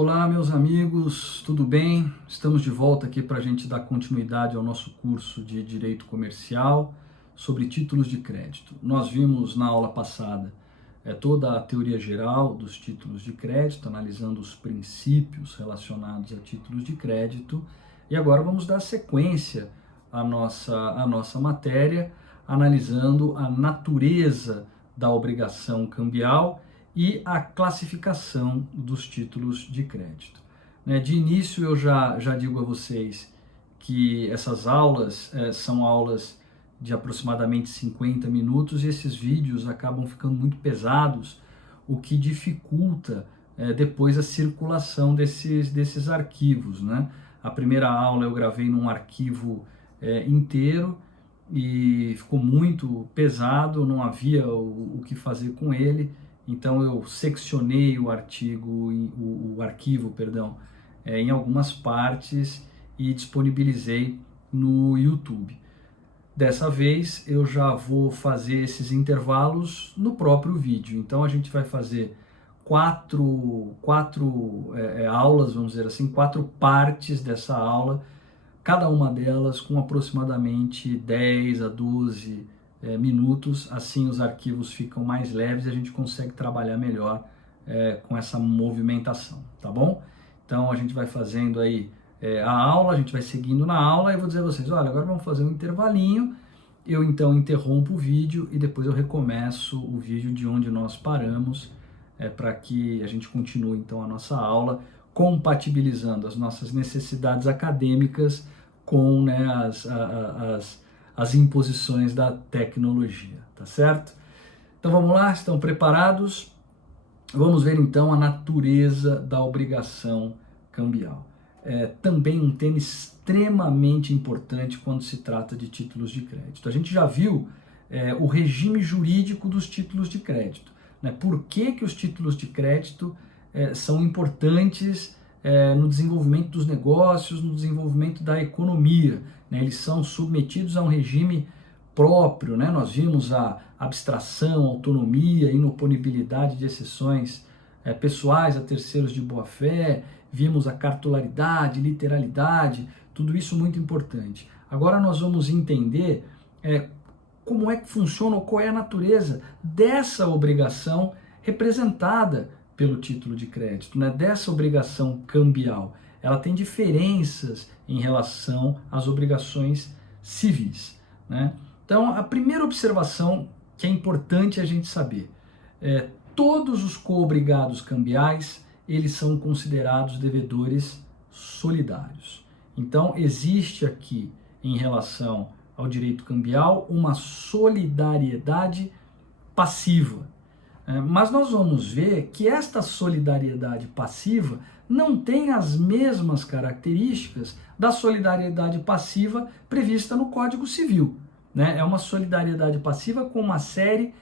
Olá, meus amigos, tudo bem? Estamos de volta aqui para a gente dar continuidade ao nosso curso de Direito Comercial sobre títulos de crédito. Nós vimos na aula passada toda a teoria geral dos títulos de crédito, analisando os princípios relacionados a títulos de crédito, e agora vamos dar sequência à nossa matéria, analisando a natureza da obrigação cambial e a classificação dos títulos de crédito. De início, eu já digo a vocês que essas aulas são aulas de aproximadamente 50 minutos e esses vídeos acabam ficando muito pesados, o que dificulta depois a circulação desses arquivos. A primeira aula eu gravei num arquivo inteiro e ficou muito pesado, não havia o que fazer com ele. Então eu seccionei o arquivo, em algumas partes e disponibilizei no YouTube. Dessa vez eu já vou fazer esses intervalos no próprio vídeo. Então a gente vai fazer quatro aulas, vamos dizer assim, 4 partes dessa aula, cada uma delas com aproximadamente 10 a 12 minutos, assim os arquivos ficam mais leves e a gente consegue trabalhar melhor com essa movimentação, tá bom? Então a gente vai fazendo aí a aula, a gente vai seguindo na aula e eu vou dizer a vocês, olha, agora vamos fazer um intervalinho, eu então interrompo o vídeo e depois eu recomeço o vídeo de onde nós paramos, para que a gente continue então a nossa aula, compatibilizando as nossas necessidades acadêmicas com as imposições da tecnologia, tá certo? Então vamos lá, estão preparados? Vamos ver então a natureza da obrigação cambial. Também um tema extremamente importante quando se trata de títulos de crédito. A gente já viu o regime jurídico dos títulos de crédito, Por que os títulos de crédito são importantes no desenvolvimento dos negócios, no desenvolvimento da economia, Eles são submetidos a um regime próprio, Nós vimos a abstração, autonomia, inoponibilidade de exceções pessoais a terceiros de boa-fé, vimos a cartularidade, literalidade, tudo isso muito importante. Agora nós vamos entender como é que funciona ou qual é a natureza dessa obrigação representada pelo título de crédito, dessa obrigação cambial. Ela tem diferenças em relação às obrigações civis. Então, a primeira observação que é importante a gente saber, todos os coobrigados cambiais, eles são considerados devedores solidários. Então, existe aqui, em relação ao direito cambial, uma solidariedade passiva. Mas nós vamos ver que esta solidariedade passiva não tem as mesmas características da solidariedade passiva prevista no Código Civil. É uma solidariedade passiva com uma série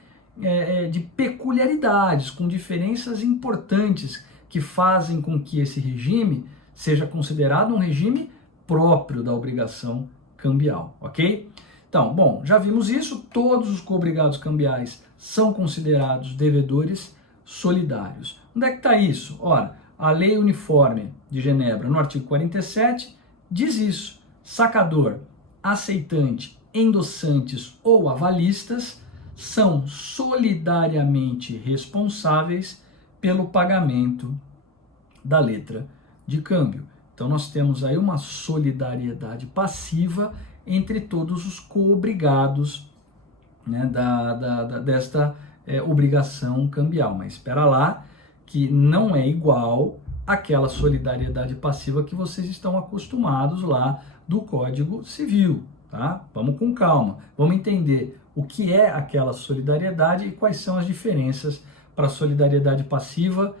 de peculiaridades, com diferenças importantes que fazem com que esse regime seja considerado um regime próprio da obrigação cambial, ok? Então, bom, já vimos isso, todos os coobrigados cambiais são considerados devedores solidários. Onde é que está isso? Ora, a Lei Uniforme de Genebra, no artigo 47, diz isso. Sacador, aceitante, endossantes ou avalistas são solidariamente responsáveis pelo pagamento da letra de câmbio. Então nós temos aí uma solidariedade passiva entre todos os coobrigados desta obrigação cambial. Mas espera lá, que não é igual àquela solidariedade passiva que vocês estão acostumados lá do Código Civil, tá? Vamos com calma, vamos entender o que é aquela solidariedade e quais são as diferenças para a solidariedade passiva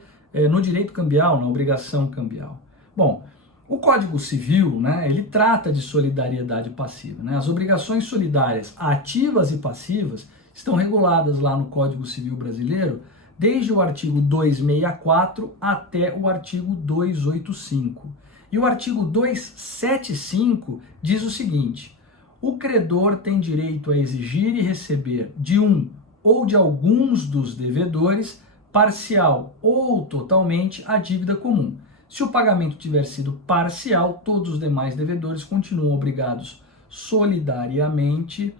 no direito cambial, na obrigação cambial. Bom, o Código Civil, ele trata de solidariedade passiva. As obrigações solidárias ativas e passivas estão reguladas lá no Código Civil brasileiro desde o artigo 264 até o artigo 285. E o artigo 275 diz o seguinte: o credor tem direito a exigir e receber de um ou de alguns dos devedores, parcial ou totalmente, a dívida comum, Se o pagamento tiver sido parcial, todos os demais devedores continuam obrigados solidariamente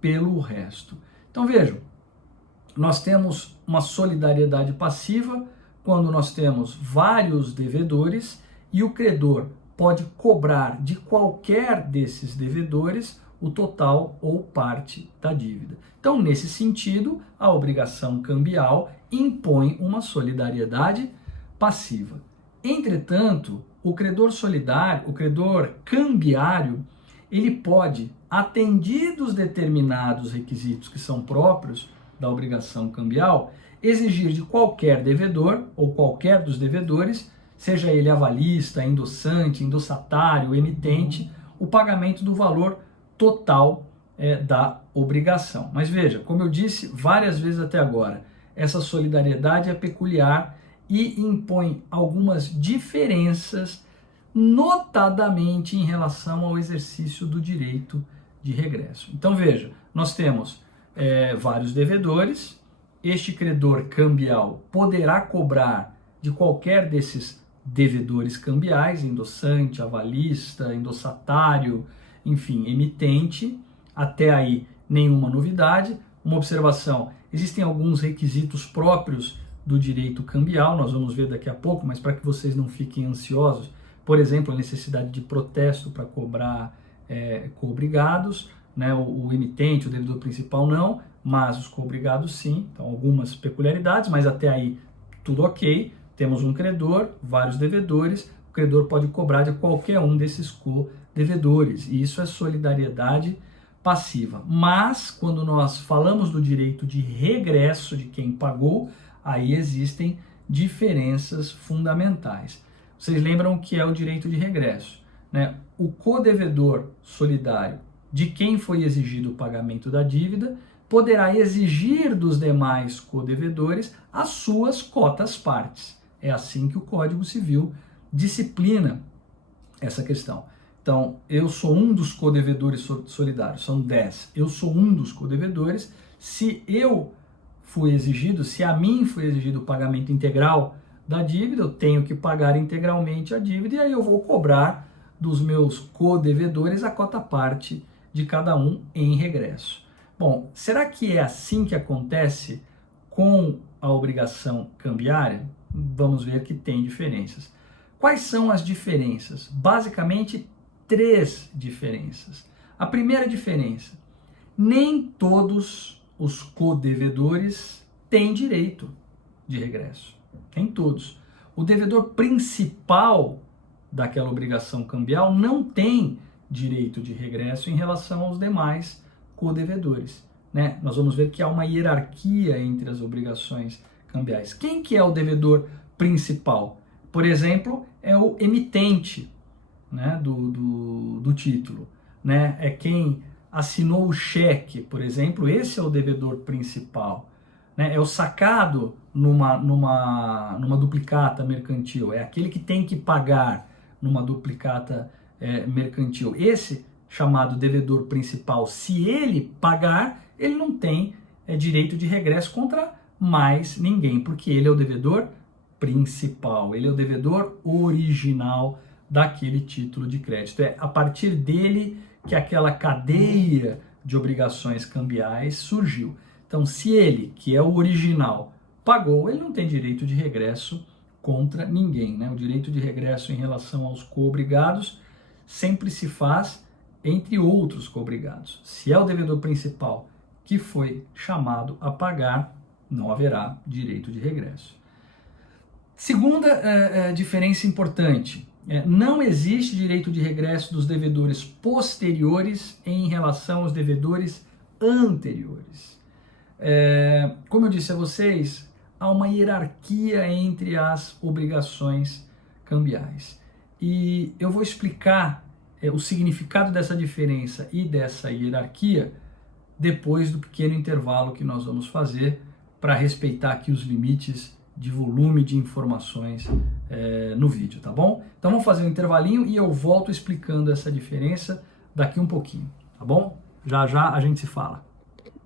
pelo resto. Então vejam, nós temos uma solidariedade passiva quando nós temos vários devedores e o credor pode cobrar de qualquer desses devedores o total ou parte da dívida. Então, nesse sentido, a obrigação cambial impõe uma solidariedade passiva. Entretanto, o credor solidário, o credor cambiário, ele pode, atendidos determinados requisitos que são próprios da obrigação cambial, exigir de qualquer devedor ou qualquer dos devedores, seja ele avalista, endossante, endossatário, emitente, o pagamento do valor total da obrigação. Mas veja, como eu disse várias vezes até agora, essa solidariedade é peculiar e impõe algumas diferenças, notadamente em relação ao exercício do direito de regresso. Então veja, nós temos vários devedores, este credor cambial poderá cobrar de qualquer desses devedores cambiais, endossante, avalista, endossatário, enfim, emitente, até aí nenhuma novidade. Uma observação, existem alguns requisitos próprios do direito cambial, nós vamos ver daqui a pouco, mas para que vocês não fiquem ansiosos, por exemplo, a necessidade de protesto para cobrar coobrigados, né? O emitente, o devedor principal não, mas os coobrigados sim, então algumas peculiaridades, mas até aí tudo ok. Temos um credor, vários devedores, o credor pode cobrar de qualquer um desses co-devedores, e isso é solidariedade passiva. Mas, quando nós falamos do direito de regresso de quem pagou, aí existem diferenças fundamentais. Vocês lembram que é o direito de regresso, né? O co-devedor solidário de quem foi exigido o pagamento da dívida poderá exigir dos demais co-devedores as suas cotas partes. É assim que o Código Civil disciplina essa questão. Então, eu sou um dos co-devedores solidários, são 10. Eu sou um dos co-devedores. Se eu fui exigido, se a mim foi exigido o pagamento integral da dívida, eu tenho que pagar integralmente a dívida e aí eu vou cobrar dos meus co-devedores a cota parte de cada um em regresso. Bom, será que é assim que acontece com a obrigação cambiária? Vamos ver que tem diferenças. Quais são as diferenças? Basicamente, 3 diferenças. A primeira diferença, nem todos os co-devedores têm direito de regresso. Nem todos. O devedor principal daquela obrigação cambial não tem direito de regresso em relação aos demais co-devedores, né? Nós vamos ver que há uma hierarquia entre as obrigações cambiais. Quem que é o devedor principal? Por exemplo, é o emitente, né, do título, né? É quem assinou o cheque, por exemplo, esse é o devedor principal, né? É o sacado numa duplicata mercantil, é aquele que tem que pagar numa duplicata mercantil. Esse chamado devedor principal, se ele pagar, ele não tem direito de regresso contra mais ninguém, porque ele é o devedor principal, ele é o devedor original daquele título de crédito. É a partir dele que aquela cadeia de obrigações cambiais surgiu. Então, se ele, que é o original, pagou, ele não tem direito de regresso contra ninguém, né? O direito de regresso em relação aos coobrigados sempre se faz entre outros coobrigados. Se é o devedor principal que foi chamado a pagar, não haverá direito de regresso. Segunda diferença importante, não existe direito de regresso dos devedores posteriores em relação aos devedores anteriores. Como eu disse a vocês, há uma hierarquia entre as obrigações cambiais. E eu vou explicar o significado dessa diferença e dessa hierarquia depois do pequeno intervalo que nós vamos fazer para respeitar aqui os limites de volume de informações no vídeo, tá bom? Então vamos fazer um intervalinho e eu volto explicando essa diferença daqui um pouquinho, tá bom? Já já a gente se fala.